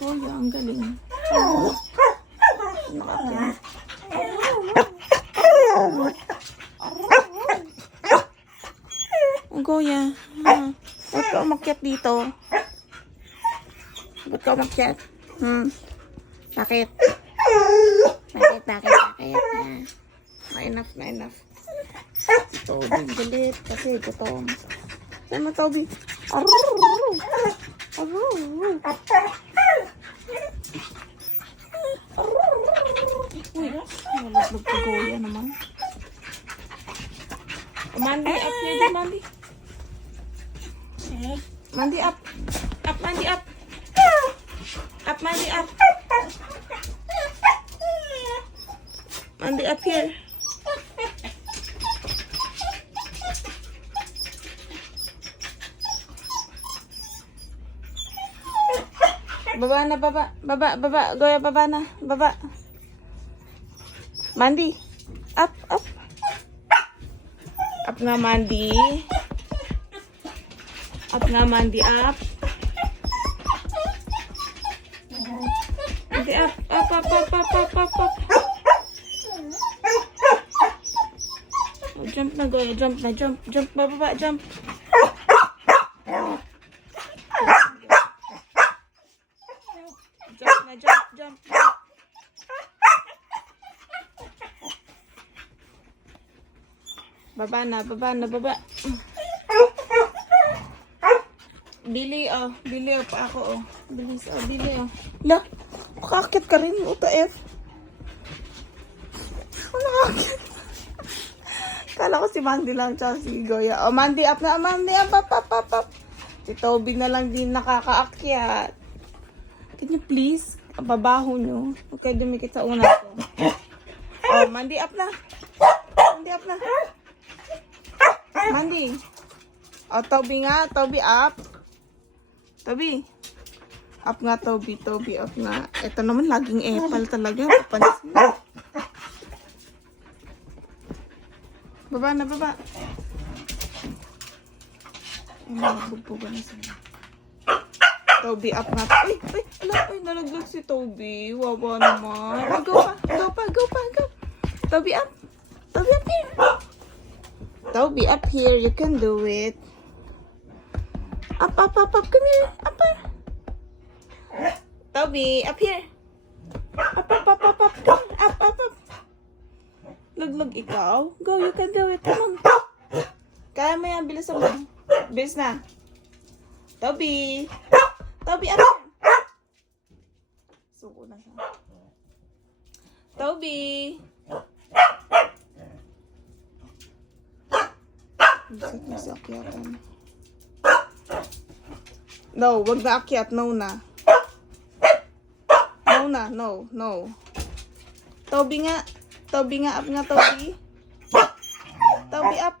Goya, ang galing. Nakakyan. Goya, ba't ka umakyat dito? Ba't ka umakyat? Bakit? Bakit? Na enough. Toby, galit kasi gutom. Saan mo, Toby? Uy, nalaglog ka Goya naman. Mandy, up here din, Mandy. Mandy, up. Up, Mandy, up. Up, Mandy, up. Mandy, up here. Baba na, baba. Goya, baba na. Baba. Mandy. Up. Up nga, Mandy. Up nga, Mandy, up. Mandy, up. Up. Oh, jump na, Goya. Jump. Baba, jump. Jump. Baba na. Bili, pa ako, Bilis, Bili, La, makakit ka rin, Uta F. Nakakit. Kala ko si Mandy lang, tsaka si Goya. Oh, Mandy, up na, Mandy, up. Si Toby na lang din nakakaakyat. Can you please? Babaho nyo. Huwag kayo dumikit sa una ko. Oh, Mandy, up na. Mandy. Oh, Toby nga. Toby, up. Toby. Up nga, Toby, up nga. Ito naman, laging epal talaga. Papansin. Baba na. Ay, nabugbugan na sila. Toby, up na. Uy, nalaglag si Toby. Wawa naman. Go pa. Toby, up. Toby, up here. Toby, up here. You can do it. Up. Come here. Up. Toby, up here. Up. Come on. Up. Laglag ikaw. Go, you can do it. Come on. Kaya mo yan. Bilis mo. Bilis na. Toby, up here. Suko na siya. Toby. Bisit na sa akyatan. No, wag na akyat. No na. No. Toby nga. Up nga, Toby. Toby, up.